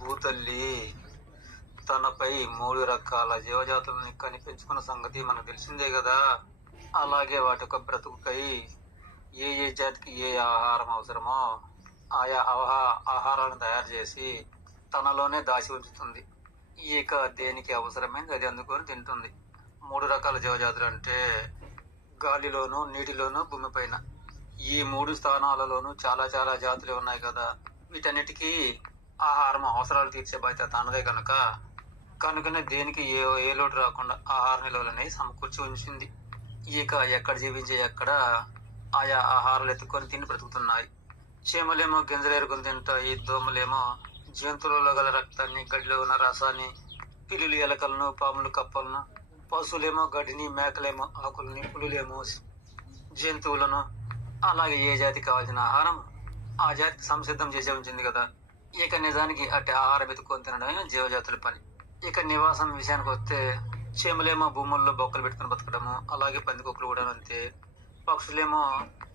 భూతల్లి తనపై 3 రకాల జీవజాతులని కనిపించుకున్న సంగతి మనకు తెలిసిందే కదా. అలాగే వాటి యొక్క బ్రతుకుకై ఏ ఏ జాతికి ఏ ఆహారం అవసరమో ఆయా ఆహారాలను తయారు చేసి తనలోనే దాచి ఉంచుతుంది. ఇక దేనికి అవసరమైంది అది అందుకొని తింటుంది. 3 రకాల జీవజాతులు అంటే గాలిలోను, నీటిలోను, భూమిపైన ఈ 3 స్థానాలలోనూ చాలా చాలా జాతులు ఉన్నాయి కదా. వీటన్నిటికీ ఆహారం అవసరాలు తీర్చే బాధ్యత తనదే కనుకనే దేనికి ఏ లోటు రాకుండా ఆహార నిల్వలని సమకూర్చి ఉంచింది. ఇక ఎక్కడ జీవించే ఎక్కడ ఆయా ఆహారాలు ఎత్తుకొని తిని బ్రతుకుతున్నాయి. చీమలేమో గింజలు ఎరుకొని తింటాయి, దోమలేమో జంతువులలో గల రక్తాన్ని, గడ్డిలో ఉన్న రసాన్ని, పిల్లులు ఎలకలను, పాములు కప్పలను, పశువులేమో గడ్డిని, మేకలేమో ఆకులని, పులులేమో జంతువులను. అలాగే ఏ జాతికి కావాల్సిన ఆహారం ఆ జాతికి సంసిద్ధం చేసి ఉంచింది కదా. ఇక నిజానికి అట్టి ఆహారం ఎత్తుకొని తినడమే జీవజాతుల పని. ఇక నివాసం విషయానికి వస్తే చీమలేమో భూముల్లో బొక్కలు పెట్టుకుని బతకడము, అలాగే పందికొక్కులు కూడా అంతే. పక్షులేమో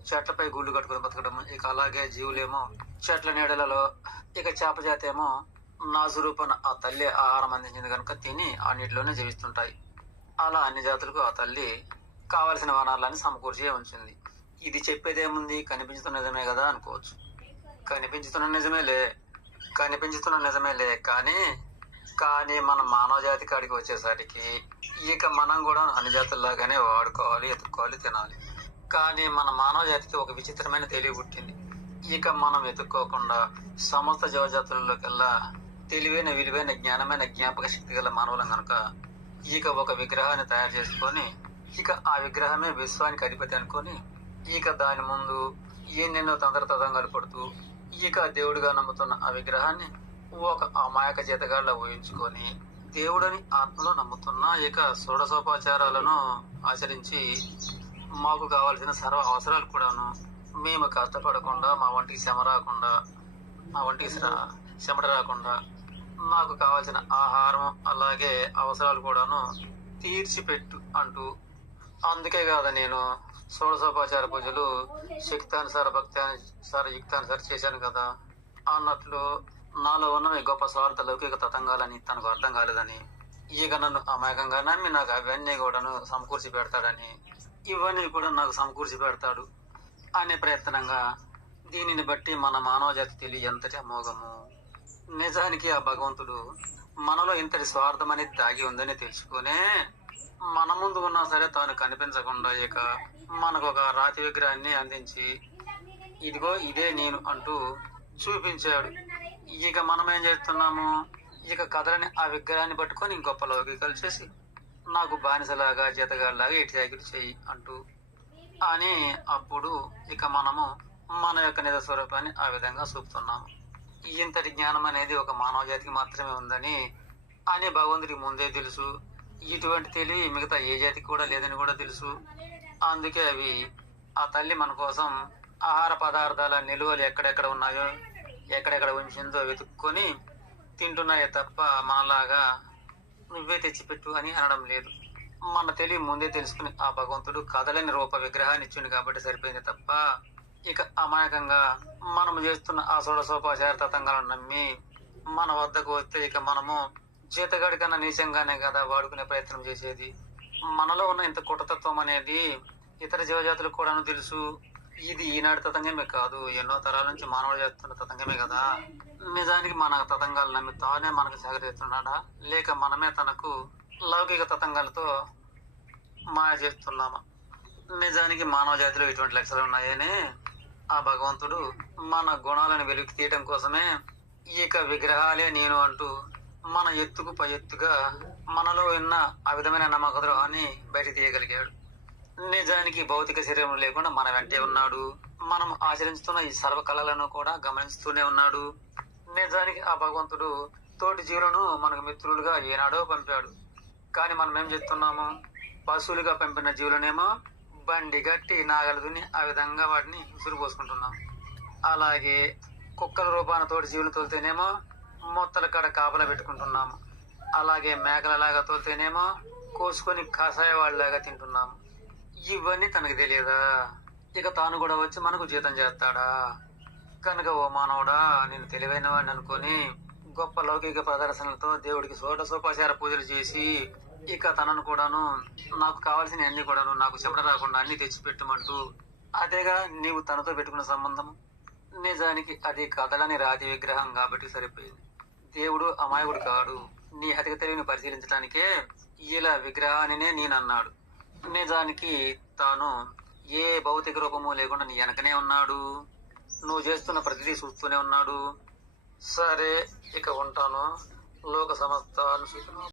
చెట్లపై గూళ్ళు కట్టుకుని బతకడము, ఇక అలాగే జీవులేమో చెట్ల నీడలలో. ఇక చేప జాతి ఏమో నాసు రూపాన ఆ తల్లి ఆహారం అందించింది కనుక తిని ఆ నీటిలోనే జీవిస్తుంటాయి. అలా అన్ని జాతులకు ఆ తల్లి కావలసిన వనరులని సమకూర్చే ఉంచింది. ఇది చెప్పేదేముంది, కనిపించుతున్న నిజమే కదా అనుకోవచ్చు. కనిపించుతున్న నిజమేలే కానీ మన మానవ జాతి కాడికి వచ్చేసరికి ఇక మనం కూడా అన్ని జాతుల్లాగానే వాడుకోవాలి, ఎత్తుక్కోవాలి, తినాలి. కానీ మన మానవ జాతికి ఒక విచిత్రమైన తెలివి పుట్టింది. ఇక మనం ఎత్తుక్కోకుండా సమస్త జీవజాతులలోకెల్లా తెలివైన, విలువైన, జ్ఞానమైన, జ్ఞాపక శక్తి గల మానవులం కనుక ఇక ఒక విగ్రహాన్ని తయారు చేసుకొని ఇక ఆ విగ్రహమే విశ్వానికి అధిపతి అనుకొని ఇక దాని ముందు ఎన్నెన్నో తంత్రతతంగాలు పడుతూ ఇక దేవుడిగా నమ్ముతున్న ఆ విగ్రహాన్ని ఒక అమాయక జీతగాళ్ళ ఊహించుకొని దేవుడని ఆత్మలో నమ్ముతున్న ఇక షోడశోపచారాలను ఆచరించి మాకు కావాల్సిన సర్వ అవసరాలు కూడాను మేము కష్టపడకుండా, మా వంటికి చెమట రాకుండా మాకు కావాల్సిన ఆహారం అలాగే అవసరాలు కూడాను తీర్చిపెట్టు అంటూ. అందుకే కాదా నేను షోడశోపచార పూజలు శక్తానుసార, భక్తానుసార, యుక్తానుసార చేశాను కదా. అన్నట్లు నాలో ఉన్నవి గొప్ప స్వార్థ లౌకిక తతంగాలని తనకు అర్థం కాలేదని ఇక నన్ను అమాయకంగా నమ్మి నాకు అవన్నీ కూడాను సమకూర్చి పెడతాడని, ఇవన్నీ కూడా నాకు సమకూర్చి పెడతాడు అనే ప్రయత్నంగా దీనిని బట్టి మన మానవ జాతి తెలియ ఎంతటి అమోఘము. నిజానికి ఆ భగవంతుడు మనలో ఇంతటి స్వార్థం అనేది దాగి ఉందని తెలుసుకునే మన ముందు ఉన్నా సరే తాను కనిపించకుండా ఇక మనకు ఒక రాతి విగ్రహాన్ని అందించి ఇదిగో ఇదే నేను అంటూ చూపించాడు. ఇక మనం ఏం చేస్తున్నాము, ఇక కథలని ఆ విగ్రహాన్ని పట్టుకొని ఇంకొక లౌకికలు చేసి నాకు బానిసలాగా, జీతగాళ్ళలాగా ఇటు సైకిల్ చెయ్యి అంటూ అని అప్పుడు ఇక మనము మన యొక్క నిజ స్వరూపాన్ని ఆ విధంగా చూపుతున్నాము. ఇంతటి జ్ఞానం అనేది ఒక మానవ జాతికి మాత్రమే ఉందని అని భగవంతుడికి ముందే తెలుసు. ఇటువంటి తెలివి మిగతా ఏ జాతికి కూడా లేదని కూడా తెలుసు. అందుకే అవి ఆ తల్లి మన కోసం ఆహార పదార్థాల నిలువలు ఎక్కడెక్కడ ఉన్నాయో, ఎక్కడెక్కడ ఉంచిందో వెతుక్కొని తింటున్నాయే తప్ప మనలాగా నువ్వే తెచ్చిపెట్టు అని అనడం లేదు. మన తెలివి ముందే తెలుసుకుని ఆ భగవంతుడు కదలని రూప విగ్రహాన్ని ఇచ్చిండు కాబట్టి సరిపోయింది తప్ప ఇక అమాయకంగా మనము చేస్తున్న ఆ షోడశోపచార తతంగాలను నమ్మి మన వద్దకు వస్తే ఇక మనము జీతగాడి కన్నా నీచంగానే కదా వాడుకునే ప్రయత్నం చేసేది. మనలో ఉన్న ఇంత కుటతత్వం అనేది ఇతర జీవజాతులకు కూడా తెలుసు. ఇది ఈనాటి తతంగమే కాదు, ఎన్నో తరాల నుంచి మానవుడు చేస్తున్న తతంగమే కదా. నిజానికి మన తతంగాలు నమ్మి తానే మనకు సహకరిస్తున్నాడా, లేక మనమే తనకు లౌకిక తతంగాలతో మాయ చేస్తున్నామా? నిజానికి మానవ జాతిలో ఇటువంటి లక్షణాలు ఉన్నాయని ఆ భగవంతుడు మన గుణాలను వెలికి తీయడం కోసమే ఇక విగ్రహాలే నేను అంటూ మన ఎత్తుకు పై ఎత్తుగా మనలో ఉన్న ఆ విధమైన నమ్మక ద్రోహాన్ని బయట తీయగలిగాడు. నిజానికి భౌతిక శరీరం లేకుండా మన వెంటే ఉన్నాడు. మనం ఆచరిస్తున్న ఈ సర్వ కళలను కూడా గమనిస్తూనే ఉన్నాడు. నిజానికి ఆ భగవంతుడు తోటి జీవులను మనకు మిత్రులుగా ఏనాడో పంపాడు. కానీ మనం ఏం చేస్తున్నాము, పశువులుగా పంపిన జీవులనేమో బండి గట్టి నాగలదుని ఆ విధంగా వాటిని ఉసురు పోసుకుంటున్నాం. అలాగే కుక్కల రూపాన తోటి జీవులు తోలితేనేమో మొత్తల కాడ కాపలా పెట్టుకుంటున్నాము. అలాగే మేకలలాగా తోలితేనేమో కోసుకొని కషాయ వాళ్ళలాగా తింటున్నాము. ఇవన్నీ తనకు తెలియదా? ఇక తాను కూడా వచ్చి మనకు జీతం చేస్తాడా? కనుక ఓ మానవుడా, నేను తెలివైన వాడిని అనుకొని గొప్ప లౌకిక ప్రదర్శనలతో దేవుడికి షోడశోపచార పూజలు చేసి ఇక తనను కూడాను నాకు కావాల్సిన అన్ని కూడాను నాకు చెమట రాకుండా అన్ని తెచ్చిపెట్టమంటూ అదేగా నీవు తనతో పెట్టుకున్న సంబంధం. నిజానికి అది కథలని రాతి విగ్రహం కాబట్టి సరిపోయింది. దేవుడు అమాయకుడు కాడు. నీ అధిక తెలివిని పరిశీలించడానికే ఇలా విగ్రహానినే నేనన్నాడు. నిజానికి తాను ఏ భౌతిక రూపము లేకుండా నీ వెనకనే ఉన్నాడు. నువ్వు చేస్తున్న ప్రతిదీ చూస్తూనే ఉన్నాడు. సరే, ఇక ఉంటాను. లోక సమస్తాను